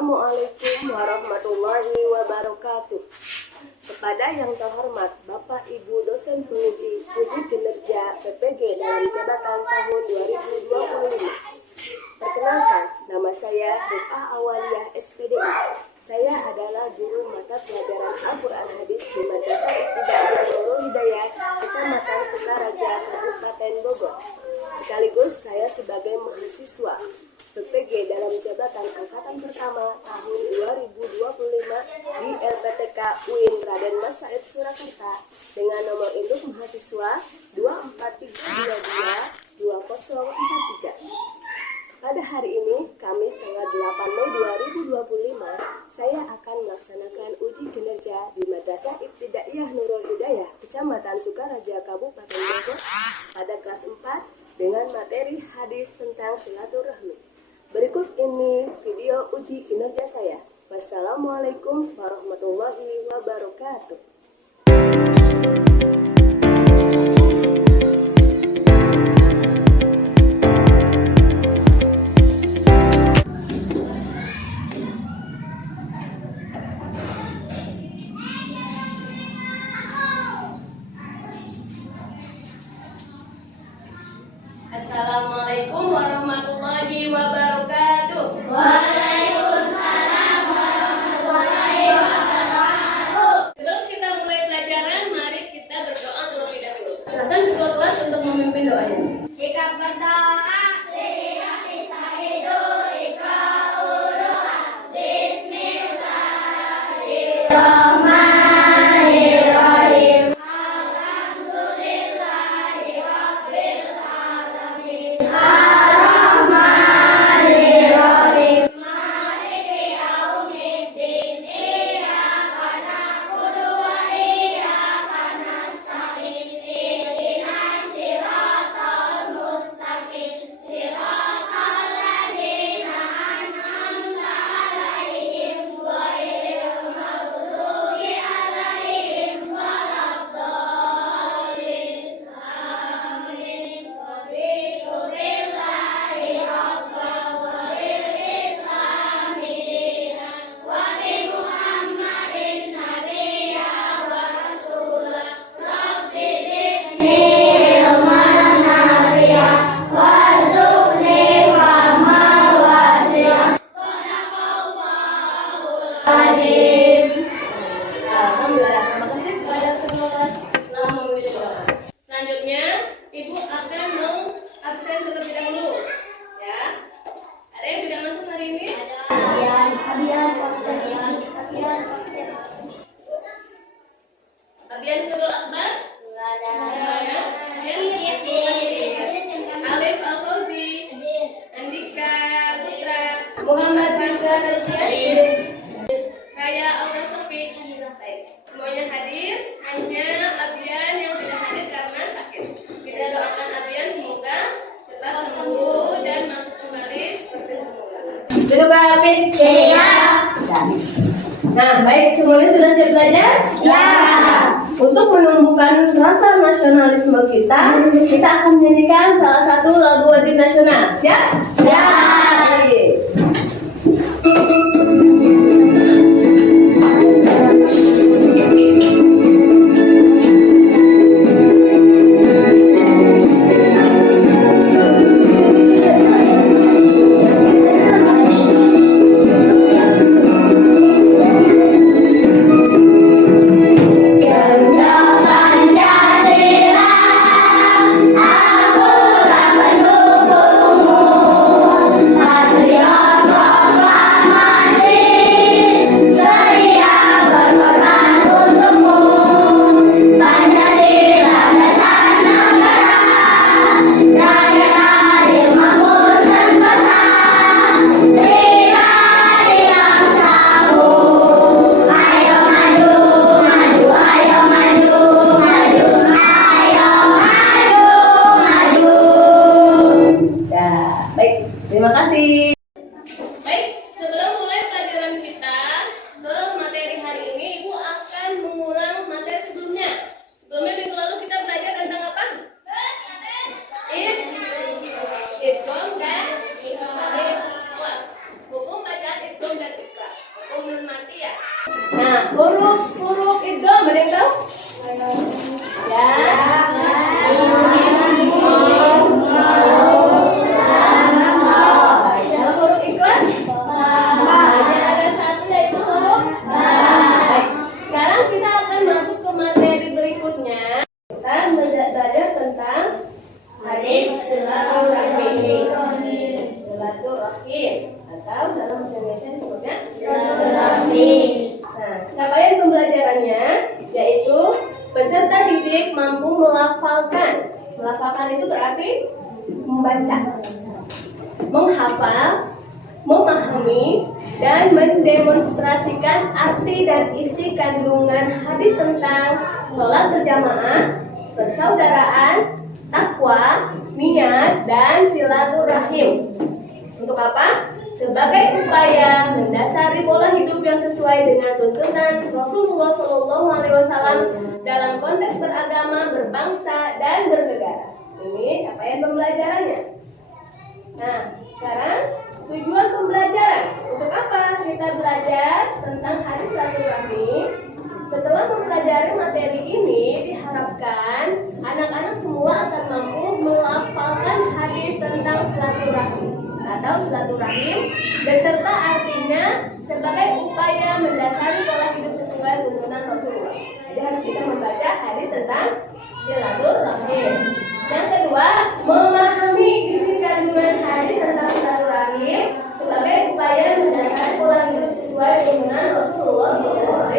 Assalamualaikum warahmatullahi wabarakatuh. Kepada yang terhormat Bapak Ibu dosen penguji uji kinerja PPG dalam jabatan tahun 2025. Perkenalkan, nama saya Rifah Awaliyah SPDI. Saya adalah guru mata pelajaran Al-Quran Hadis di Madrasah Ibtidaiyah Nurul Hidayah, Kecamatan Sukaraja, Kabupaten Bogor. Sekaligus saya sebagai mahasiswa PPG dalam jabatan angkatan pertama tahun 2025 di LPTK UIN Raden Mas Said Surakarta dengan nomor induk mahasiswa 243222043. Pada hari ini, Kamis tanggal 8 Mei 2025, saya akan melaksanakan uji kinerja di Madrasah Ibtidaiyah Nurul Hidayah, Kecamatan Sukaraja, Kabupaten Bogor pada kelas 4 dengan materi hadis tentang silaturahmi. Berikut ini video uji kinerja saya. Wassalamualaikum warahmatullahi wabarakatuh. Assalamualaikum warahmatullahi wabarakatuh. Waalaikumsalam warahmatullahi wabarakatuh. Sebelum kita mulai pelajaran, mari kita berdoa terlebih dahulu. Silakan ketua kelas untuk memimpin doanya. Sikap berdoa. Bismillahirrahmanirrahim. Arrahmanirrahim. Maliki yaumiddin. Iyyaka na'budu wa iyyaka nasta'in. Ihdinas siratal mustaqim. Siratal ladzina an'amta 'alaihim ghairil maghdubi 'alaihim waladdallin. Amin. Raditu billahi rabban wa bil islami dinan wa bi Muhammadin nabiyya wa rasulah. Rabbi zidni ilman nafi'an warzuqni fahman wasi'an. Shadaqallahul azim. Alhamdulillah, terima kasih kepada ketua kelas. Selamat memilih doa. Selanjutnya, Ibu akan mau absen terlebih dahulu. Ya. Ada yang tidak masuk hari ini? Abian Nurul Akbar? Alif Al-Fawzi? Andika Putra? Muhammad Bangga Nurfian? Kaya Allah Sofi? Baik. Semuanya hadir, hanya Abian yang tidak hadir karena sakit. Kita doakan Abian semoga cepat sembuh dan masuk kembali seperti semula. Duduk rapid. Iya. Nah, baik, semuanya sudah siap belajar? Ya. Untuk menumbuhkan rasa nasionalisme kita akan menyanyikan salah satu lagu wajib nasional. Siap? Ya. Baik. Garuda Pancasila, akulah pendukungmu. Huruf idgham ada yang tahu? Ya. Dalam huruf ikhlas hanya ada satu yaitu huruf baik. Sekarang kita akan masuk ke materi berikutnya. Kita belajar tentang hadis silaturahim atau dalam bahasa Indonesia disebutnya silaturahim. Nah, capaian pembelajarannya yaitu peserta didik mampu melafalkan. Melafalkan itu berarti membaca, menghafal, memahami, dan mendemonstrasikan arti dan isi kandungan hadis tentang sholat berjamaah, persaudaraan, takwa, niat, dan silaturahim. Untuk apa? Sebagai upaya mendasari pola hidup yang sesuai dengan tuntunan Rasulullah SAW dalam konteks beragama, berbangsa, dan bernegara. Ini capaian pembelajarannya. Nah, sekarang tujuan pembelajaran. Untuk apa kita belajar tentang hadis silaturahim? Setelah mempelajari materi ini, diharapkan anak-anak semua akan mampu melafalkan hadis tentang silaturahim atau silaturahim beserta artinya sebagai upaya mendasari pola hidup sesuai tuntunan Rasulullah. Jadi harus bisa membaca hadis tentang silaturahim. Yang kedua, memahami isi kandungan hadis tentang silaturahim sebagai upaya mendasari pola hidup sesuai tuntunan Rasulullah SAW.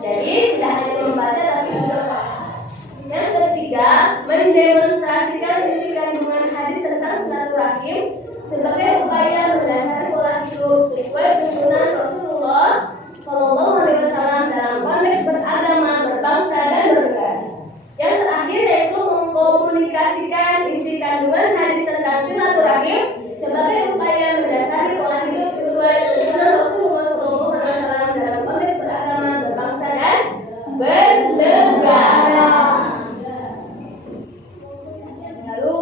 Jadi tidak hanya membaca tapi juga paham. Yang ketiga, mendemonstrasikan isi kandungan hadis tentang silaturahim sebagai upaya mendasari pola hidup sesuai tuntunan Rasulullah SAW dalam konteks beragama, berbangsa, dan bernegara. Yang terakhir yaitu mengkomunikasikan isi kandungan hadis tentang silaturahim sebagai upaya mendasari pola hidup sesuai tuntunan Rasulullah SAW dalam konteks beragama, berbangsa, dan bernegara. Lalu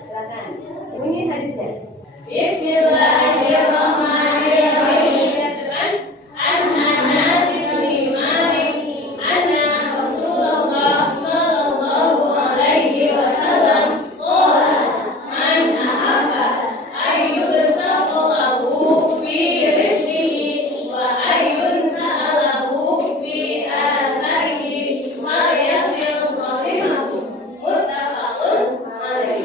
silakan. Bunyi hadisnya. Bismillahirrahmanirrahim. An Anas bin Malik anna Rasulullah sallallahu alaihi wasallam qala man ahabba ayyubsaqa lahu fi rizqihi wa ayyunsa'alahu fi atharihi wa yasil rahimahu muttafaqun alaih.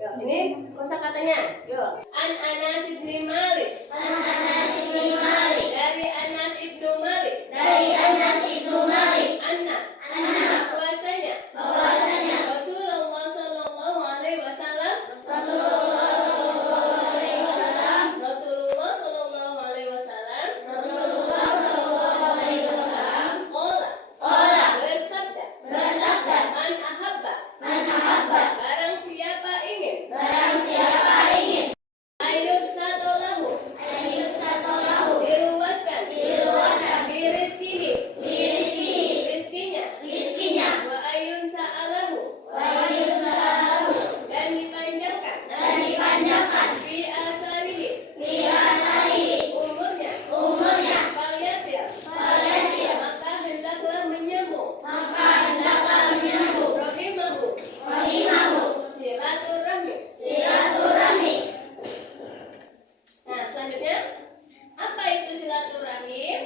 Yuk, ini kosakatanya. Yuk. An Anas bin Malik. Dari Anas ibnu Malik. Anna. Bahwasanya. Rasulullah sallallahu alaihi wasallam. Qala. Bersabda. Man ahabba. Barang siapa ingin. Ayub satolahu. Diluaskan. Rizkinya. Wa ayun sa'alahu. Dan dipanjangkan. Fi asarihi. Umurnya. Falyasir. Maka hendaklah menyambung. Rahimahu. Silaturahmi. Nah, selanjutnya apa itu silaturahim?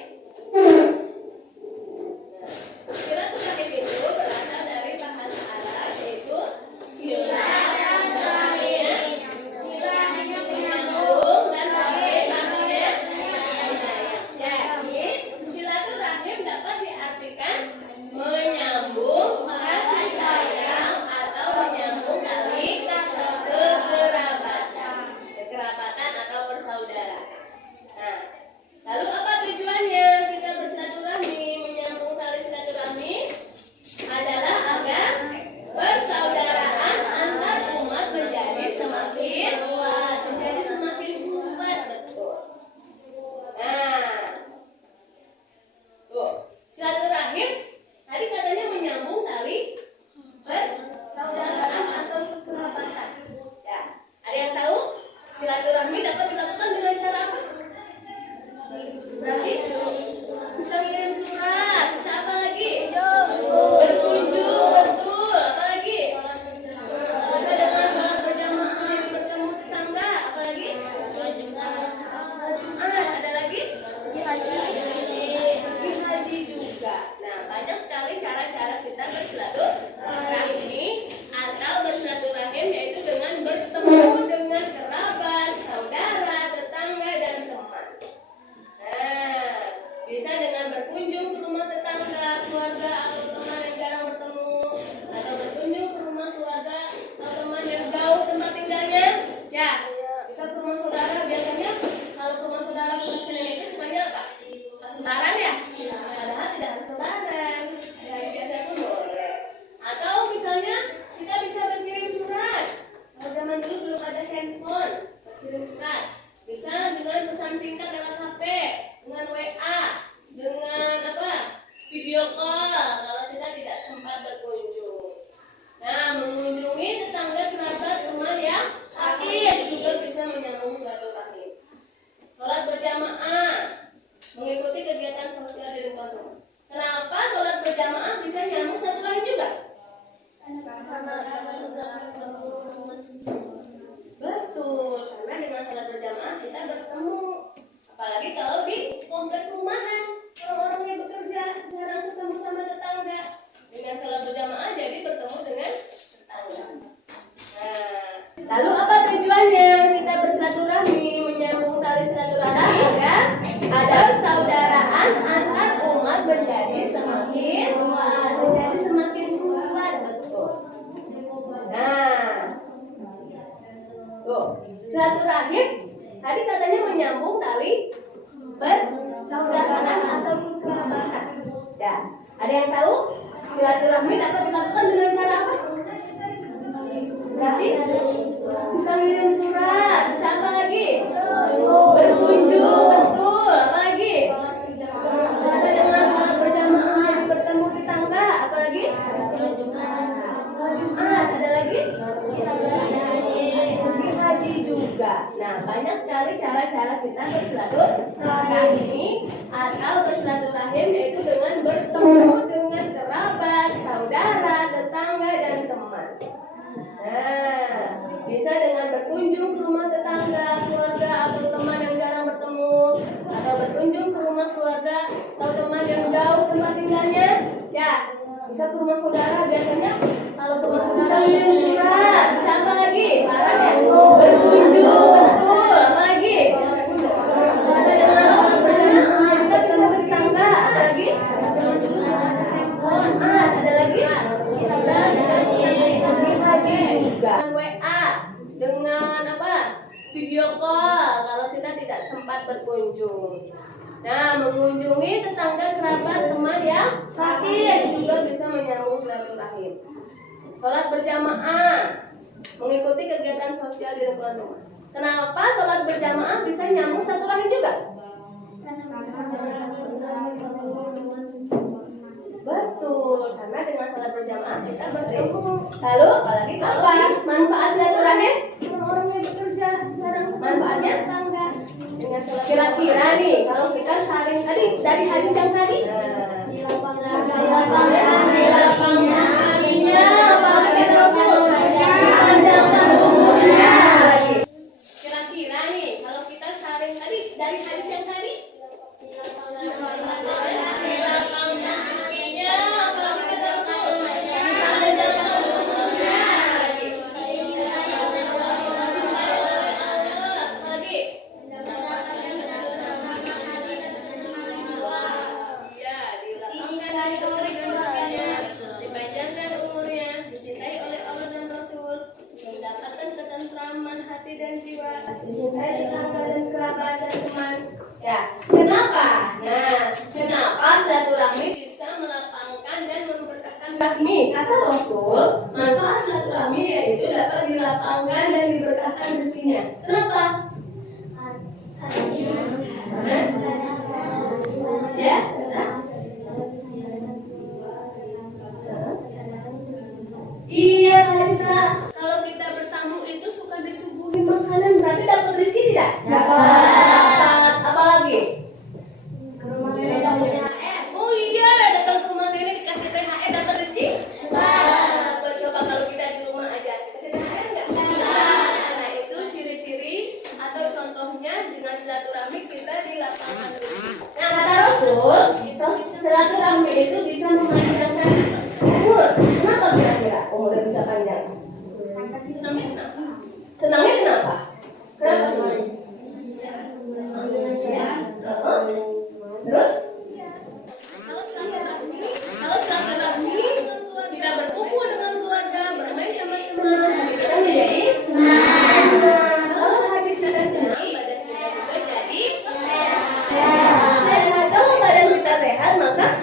Silaturahim itu berasal dari bahasa Arab yaitu menyambung dan rahim artinya jadi silaturahim dapat diartikan menyambung kasih sayang atau menyambung tali kekerabatan atau persaudaraan. Nah, lalu apa tujuannya kita bersilaturahmi? Menyambung tali silaturahmi adalah agar persaudaraan antar umat menjadi semakin kuat, betul. Nah, tuh silaturahim tadi katanya menyambung tali persaudaraan atau kekerabatan. Ya, ada yang tahu silaturahmi dapat dilakukan dengan cara apa? Berarti bisa ngirim surat, bisa apa lagi? Berkunjung, betul. Apa lagi? Bisa dengan sholat berjamaah, bertemu tetangga. Apa lagi? Jumat. Ada lagi? Pergi haji juga. Nah, banyak sekali cara-cara kita bersilaturahmi atau bersilaturahim, yaitu dengan bertemu dengan kerabat, saudara, tetangga, dan teman. Nah, bisa dengan berkunjung ke rumah tetangga, keluarga, atau teman yang jarang bertemu, atau berkunjung ke rumah keluarga atau teman yang jauh tempat tinggalnya. Ya, bisa ke rumah saudara. Biasanya kalau ke rumah saudara ke Indonesia sukanya apa? Lebaran ya? Padahal tidak harus lebaran. Hari biasa pun boleh. Atau misalnya kita bisa berkirim surat. Kalau zaman dulu belum ada handphone, berkirim surat. Bisa dengan pesan singkat lewat HP, dengan WA, dengan apa? Video call kalau kita tidak sempat berkunjung. Nah, mengunjungi tetangga, kerabat, teman yang sakit juga bisa menyambung silaturahim. Sholat berjamaah, mengikuti kegiatan sosial di lingkungan rumah. Kenapa sholat berjamaah bisa nyambung silaturahim juga? Betul, karena dengan sholat berjamaah kita bertemu. Apalagi kalau di komplek rumahan, orang-orang yang bekerja jarang ketemu sama tetangga. Dengan sholat berjamaah jadi bertemu dengan tetangga. Nah, lalu apa tujuannya kita bersilaturahmi, menyambung tali silaturahmi agar persaudaraan antar umat menjadi semakin kuat, betul. Nah, tuh silaturahim tadi katanya menyambung tali persaudaraan atau kekerabatan. Ya, ada yang tahu silaturahmi dapat dilakukan dengan cara apa? Berarti bisa ngirim surat, bisa apa lagi? Berkunjung, betul. Apa lagi? Bisa dengan sholat berjamaah, bertemu tetangga. Apa lagi? Jumat. Ada lagi? Pergi haji juga. Nah, banyak sekali cara-cara kita bersilaturahmi atau bersilaturahim, yaitu dengan bertemu dengan kerabat, saudara, tetangga, dan teman. Nah, bisa dengan berkunjung ke rumah tetangga, keluarga, atau teman yang jarang bertemu, atau berkunjung ke rumah keluarga atau teman yang jauh tempat tinggalnya. Ya, bisa ke rumah saudara. Biasanya kalau ke rumah saudara bisa ngirim surat. Bisa apa lagi? Berkunjung, betul. Apa lagi? Bisa dengan sholat berjamaah, juga bisa bertetangga. Apa lagi? Ada lagi? Pergi haji juga. Dengan WA, dengan apa? Video call kalau kita tidak sempat berkunjung. Nah, mengunjungi tetangga, kerabat, teman yang sakit juga bisa menyambung silaturahim. Sholat berjamaah, mengikuti kegiatan sosial di lingkungan rumah. Kenapa sholat berjamaah bisa nyambung silaturahim juga? Betul, karena dengan sholat berjamaah kita bertemu. Lalu, apalagi apa? Manfaat silaturahim? Orang-orang yang bekerja jarang manfaatnya tetangga. Dengan sholat kira-kira nih, kalau kita saling tadi dari hadis yang tadi. Di lapangan, kira-kira nih, kalau kita saling tadi dari hadis yang tadi. Hati dan jiwa, dicintai tetangga dan kerabat dan teman. Ya, kenapa? Nah, kenapa silaturahmi bisa melapangkan dan memberkahkan rasmi? Kata Rasul, manfaat silaturahmi yaitu dapat dilapangkan dan diberkahkan rezekinya. Kenapa? Ya, iya, Kalista. Kalau kita bertamu itu suka disuguhi makanan, berarti dapat rezeki tidak? Dapat. Apalagi? bisa memanjangkan umur. Kenapa kira-kira umurnya bisa panjang? Senangnya kenapa? Kenapa senang? Terus? Kalau silaturahmi kita berkumpul dengan keluarga, bermain sama teman, kita menjadi senang. Kalau hati kita senang, badan kita juga jadi sehat. Kalau badan kita sehat, maka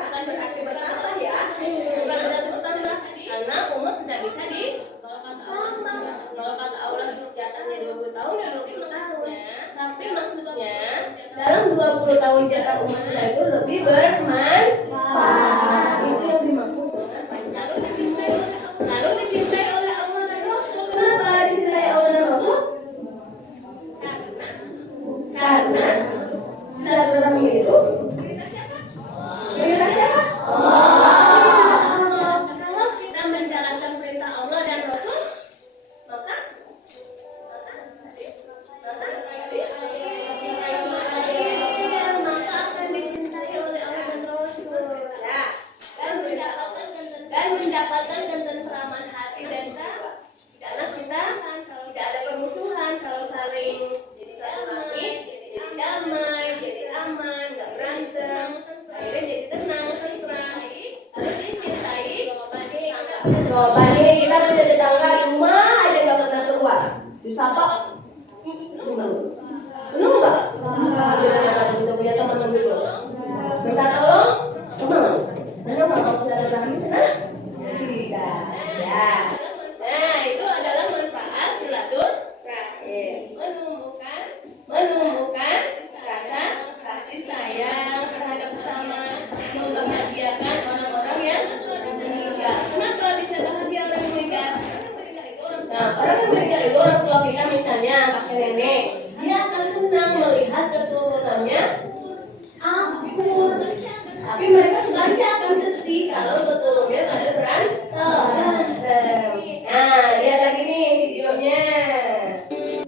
akan berarti bertambah ya, bukan berarti bertambah. Karena umur tidak bisa ditambah. Kalau kata Allah jatahnya 20 tahun dan 20 tahun. Tapi maksudnya dalam 20 tahun jatah umat kita itu lebih bermanfaat. Itu yang dimaksud dengan panjang. Lalu dicintai oleh Allah dan Rasul. Kenapa dicintai Allah dan Rasul? Karena silaturahmi itu perintah siapa? Kalau kita menjalankan perintah Allah dan Rasul, maka akan dicintai oleh Allah dan Rasul. Ya, dan mendapatkan ketentraman hati dan jiwa. Karena kita tidak ada permusuhan, kalau saling jadi silaturahmi, jadi damai, jadi aman, nggak berantem, akhirnya jadi tenang, tentram, lalu dicintai. Jawabannya kita kan jadi tangga rumah aja nggak pernah keluar. Disapa, seneng nggak? Kita punya teman gitu. Minta tolong, teman. Mana mau silaturahmi sana? Tidak. Ya. Nah, itu adalah manfaat silaturahmi. Menumbuhkan rasa kasih sayang terhadap sesama, membahagiakan orang-orang yang meninggal. Kenapa bisa bahagia orang meninggal? Nah, orang yang meninggal itu orang tua kita misalnya kakek nenek, dia akan senang melihat keturunannya akur. Tapi mereka sebenarnya akan sedih kalau keturunannya pada berantem. Nah, lihat lagi nih videonya.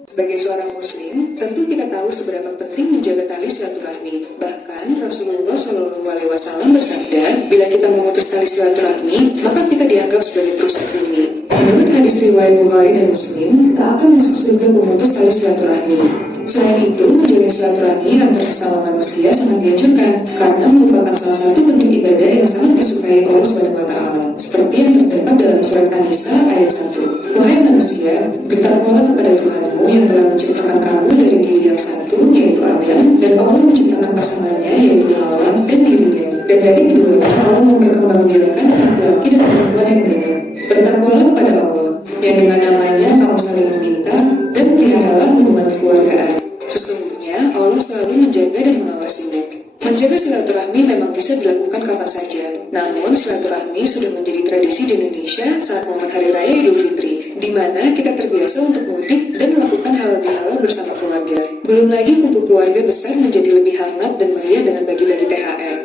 Sebagai seorang muslim, tentu kita tahu seberapa penting menjaga tali silaturahmi. Bahkan Rasulullah SAW bersabda, bila kita memutus tali silaturahmi, maka kita dianggap sebagai perusak bumi. Menurut hadis riwayat Bukhari dan Muslim, tak akan masuk surga pemutus tali silaturahmi. Selain itu, menjalin silaturahmi antar sesama manusia sangat dianjurkan karena merupakan salah satu bentuk ibadah yang sangat disukai Allah SWT. Seperti yang terdapat dalam surat An-Nisa ayat 1. Wahai manusia, bertakwalah kepada Tuhanmu yang telah menciptakan kamu dari diri yang satu, yaitu Adam, dan Allah menciptakan pasangannya, yaitu Hawa, dan dirinya. Dan dari keduanya, Allah memperkembangbiakan laki-laki dan perempuan yang banyak. Bertakwalah kepada Allah, yang dengan namanya kamu saling meminta, dan peliharalah hubungan keluargaan. Sesungguhnya, Allah selalu menjaga dan mengawasimu. Menjaga silaturahmi memang bisa dilakukan kapan saja. Namun, silaturahmi sudah menjadi tradisi di Indonesia saat momen Hari Raya Idul Fitri, di mana kita terbiasa untuk mudik dan melakukan halal-bihalal bersama keluarga. Belum lagi kumpul keluarga besar menjadi lebih hangat dan meriah dengan bagi-bagi THR.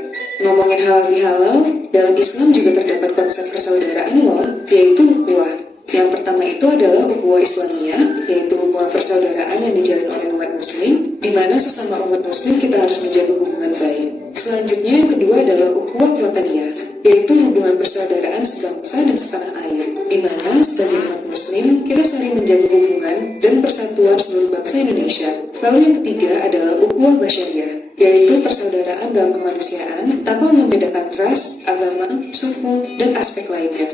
Ngomongin halal-bihalal, dalam Islam juga terdapat konsep persaudaraan loh, yaitu ukhuwah. Yang pertama itu adalah ukhuwah Islamiyah, yaitu hubungan persaudaraan yang dijalin oleh umat muslim, di mana sesama umat muslim kita harus menjaga hubungan baik. Selanjutnya yang kedua adalah ukhuwah wataniyah, yaitu hubungan persaudaraan sebangsa dan setanah air, di mana sebagai umat muslim kita saling menjaga hubungan dan persatuan seluruh bangsa Indonesia. Lalu yang ketiga adalah ukhuwah basyariah, yaitu persaudaraan dalam kemanusiaan tanpa membedakan ras, agama, suku, dan aspek lainnya.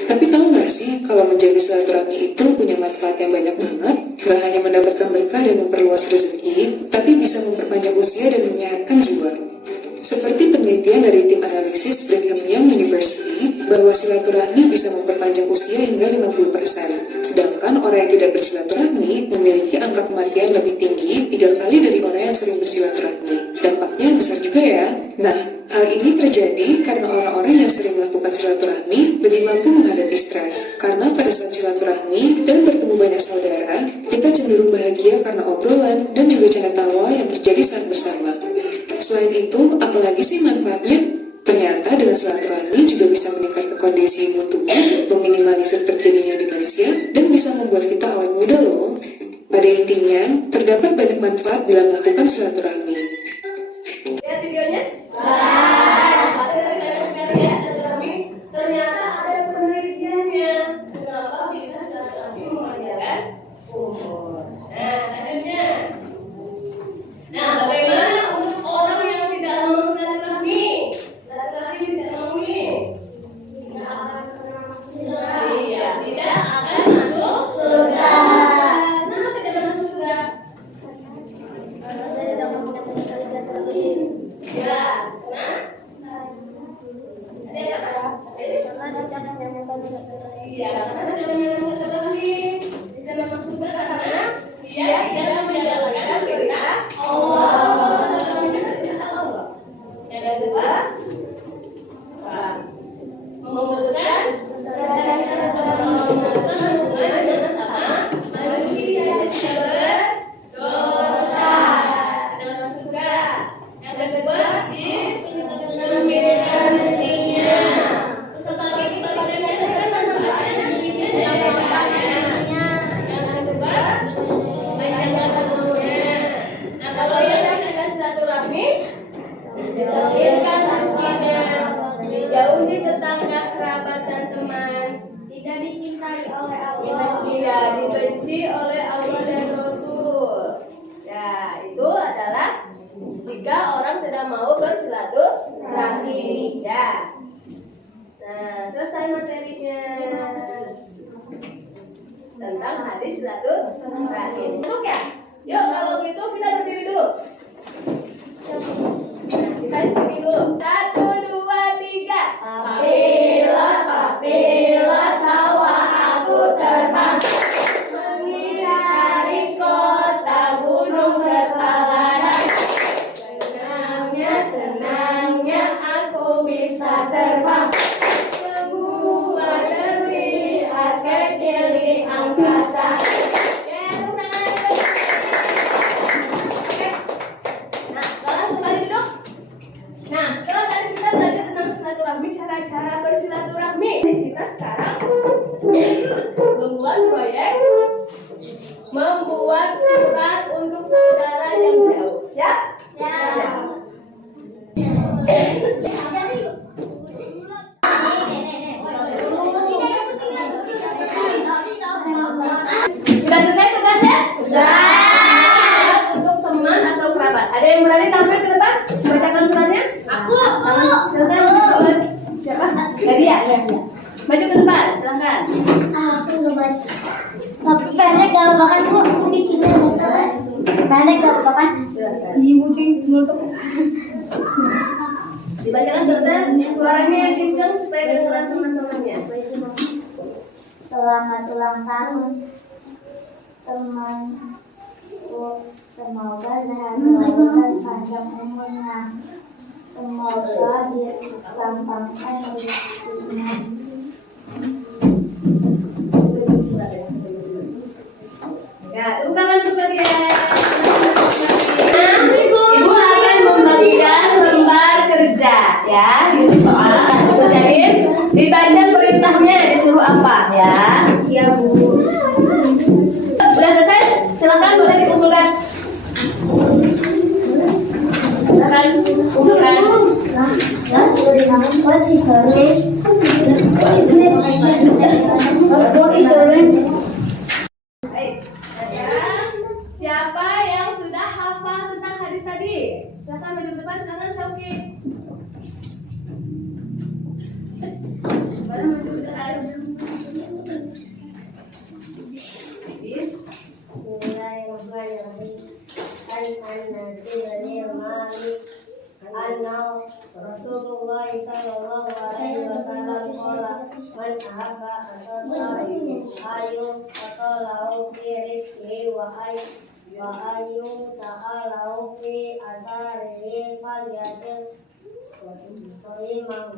Tapi tahu nggak sih kalau menjaga silaturahmi itu punya manfaat yang banyak banget? Gak hanya mendapatkan berkah dan memperluas rezeki, tapi bisa memperpanjang usia dan menyehatkan jiwa. Seperti penelitian dari tim analisis Brigham Young University, bahwa silaturahmi bisa memperpanjang usia hingga 50%. Sedangkan orang yang tidak bersilaturahmi memiliki angka kematian lebih tinggi 3 kali dari orang yang sering bersilaturahmi. Dampaknya besar juga ya. Nah, hal ini terjadi karena orang-orang yang sering melakukan silaturahmi lebih mampu menghadapi stres. Karena pada saat silaturahmi dan bertemu banyak saudara, kita cenderung bahagia karena obrolan dan juga canda tawa yang terjadi saat bersama. Selain itu, apalagi sih manfaatnya? Ternyata dengan silaturahmi juga bisa meningkatkan kondisi imun tubuh, meminimalisir terjadinya demensia, dan bisa membuat kita awet muda loh. Pada intinya, terdapat banyak manfaat bila melakukan silaturahmi. Lihat dibenci oleh Allah dan Rasul. Ya, itu adalah jika orang tidak mau bersilaturahmi. Ya. Nah, selesai materinya tentang hadis silaturahim. Masuk ya? Yuk, kalau gitu kita berdiri dulu. Kita berdiri dulu. 1, 2, 3. Papilot bawa aku terbang mengitari kota, gunung serta ladang. Senangnya aku bisa terbang, sebuah negeri kecil di angkasa. Nah, sekarang kembali duduk. Nah, setelah tadi kita belajar tentang silaturahmi, cara-cara bersilaturahmi. Kita sekarang membuat surat untuk saudara yang jauh. Siap? Sudah selesai tugasnya? Sudah. Untuk teman atau kerabat. Ada yang berani tampil ke depan? Bacakan suratnya? Aku. Silakan. Siapa? Nadia. Ya. Maju ke depan, silakan. Aku nggak baca. Tapi pendek gak apa-apa kan, aku bikinnya nggak salah. Pendek gak apa-apa. Silakan. Ibu tinggal tuh. Dibacakan suratnya. Suaranya yang kencang supaya dengaran teman-temannya. Selamat ulang tahun temanku, semoga sehat selalu dan panjang umurnya. Semoga dilapangkan rezekinya. Ya, tepuk tangan untuk kalian. Ibu akan membagikan lembar kerja ya, ini soal. Jadi dibaca perintahnya disuruh apa ya? Iya Bu. Udah selesai? Silakan boleh dikumpulkan. Silakan kumpulkan. Baik. Sekarang siapa yang sudah hafal tentang hadis tadi? Silakan maju ke depan, silakan Syauki. Baru maju ke depan. Bismillahirrahmanirrahim. Anna Rasulullah sallallahu alaihi wasallam qala man ahabba ayu atalahu fi rizqihi wa ayu sa'alahu fi azarihi falyasil qalimah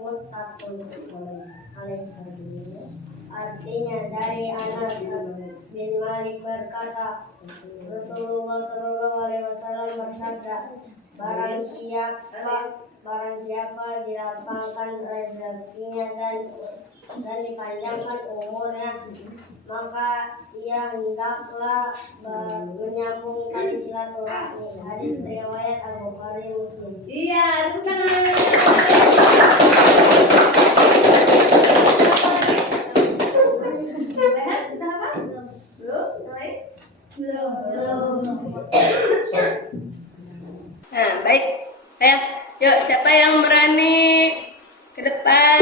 muttaqun alaihi. Artinya dari Anas bin Malik berkata, Rasulullah Shallallahu Alaihi Wasallam bersabda, barang siapa dilapangkan rezekinya dan dipanjangkan umurnya, maka ia hendaklah menyambung tali silaturahmi. Hadis riwayat Al Bukhari Muslim. Iya, tepuk tangan. Rehat, sudah apa? Belum? Mulai? Belum. Nah, baik. Yuk, siapa yang berani ke depan?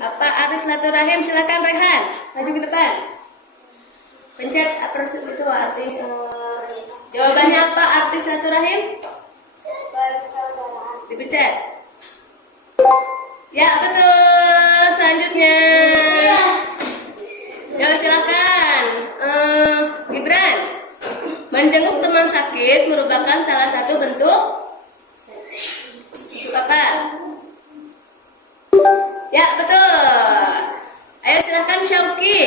Apa arti silaturahim? Silakan Rehan, maju ke depan. Pencet apa itu arti? Jawabannya apa arti silaturahim? Dipencet. Ya, betul. Selanjutnya. Yuk, silakan. Gibran. Menjenguk teman sakit merupakan salah satu bentuk apa? Ya, betul. Ayo silakan Syauki.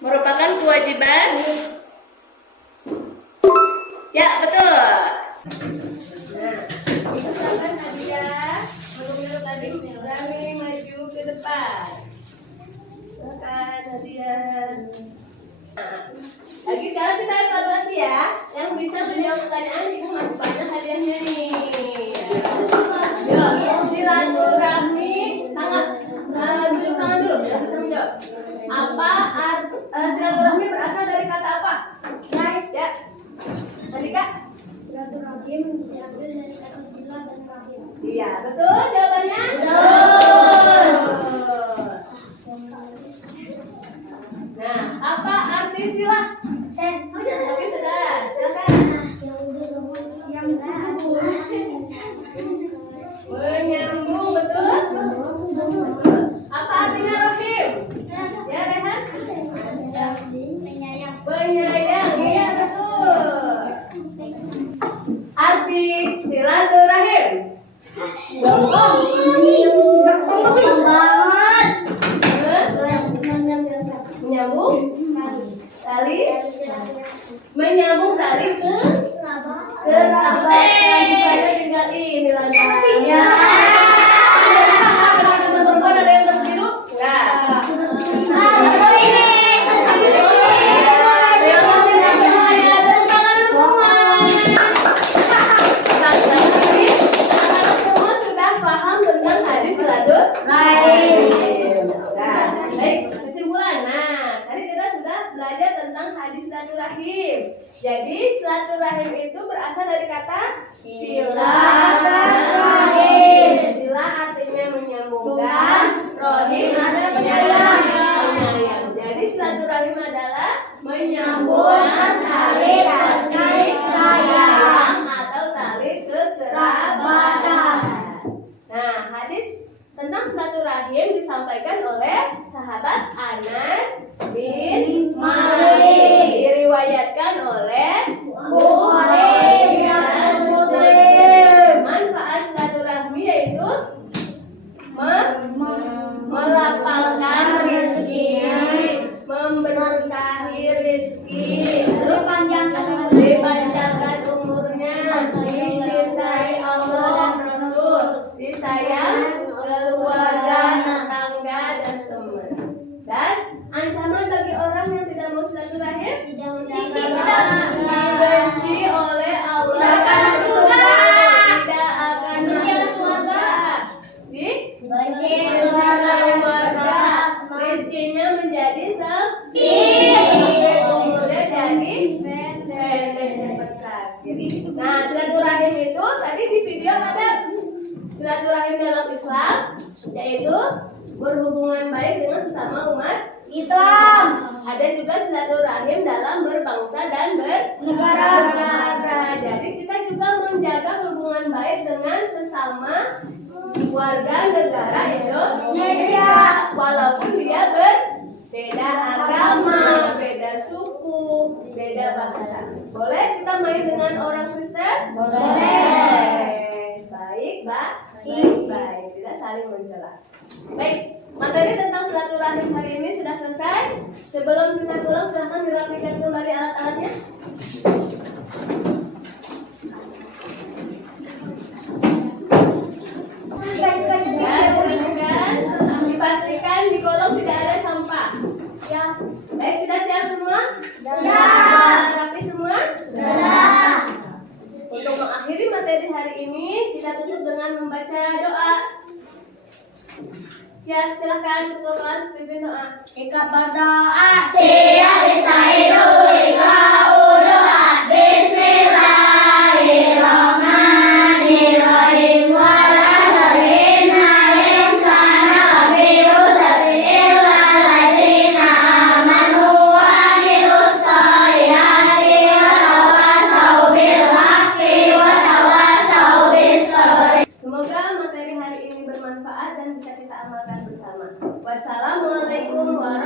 Merupakan kewajiban. Ya, betul. Nah, silakan Nadia mengambil tadi berani maju ke depan. Silakan Nadia. Nah, lagi sekarang kita evaluasi ya. Yang bisa menjawab pertanyaan itu masih banyak hadiahnya nih. Yuk, silakan. Iya, betul jawabannya? Betul. Nah, apa arti sila? Oke, sudah. Silakan. Menyambung, betul? Apa artinya rahim? Ya, Rehan? Penyayang, iya betul. Arti silaturahim? Menyambung tali, menyambung tali ke kerabat. Lagi saya tinggal ini lagi. Ya. Teman-teman ada yang tertiru? Enggak. Jadi silaturahim itu berasal dari kata silaturahim. Sila artinya menyambungkan, rahim artinya penyayang. Jadi silaturahim adalah menyambungkan tali kasih sayang atau tali kekerabatan. Nah, hadis tentang silaturahim disampaikan oleh sahabat Anas bin Malik, diriwayatkan oleh Bukhari dan Muslim. Manfaat silaturahmi yaitu melapangkan rezeki, memberkahi rezeki, dipanjangkan umurnya, dicintai Allah dan Rasul, disayang keluarga, tetangga, dan teman. Dan ancaman bagi orang yang tidak mau silaturahim, dibenci oleh Allah dan Rasul, tidak akan masuk surga, dibenci keluarga, rizkinya menjadi sempit, umurnya jadi pendek, cepat sakit. Nah, silaturahim itu tadi di video ada silaturahim dalam Islam, yaitu berhubungan baik dengan sesama umat Islam. Ada juga silaturahim dalam berbangsa dan bernegara. Jadi kita juga menjaga hubungan baik dengan sesama warga negara Indonesia, walaupun dia berbeda agama, beda suku, beda bahasa. Boleh kita main dengan orang Kristen? Boleh. Baik, baik, tidak saling mencela. Baik, materi tentang silaturahim hari ini sudah selesai. Sebelum kita pulang, silahkan dirapikan kembali alat-alatnya. Dan dipastikan di kolong tidak ada sampah. Siap. Baik, sudah siap semua? Siap. Rapi semua? Sudah. Untuk mengakhiri materi hari ini, kita tutup dengan membaca doa. Silakan ketua kelas pimpin doa. Jika berdoa, siap istahidu, ikra'u doa. Bismillahirrahmanirrahim. Wala sarina insana biru sabilla lazina amanu wa amilus solihati wa tawasau bil haqqi wa tawasau bis sabri. Semoga materi hari ini bermanfaat dan bisa kita amalkan bersama. Wassalamualaikum warahmatullahi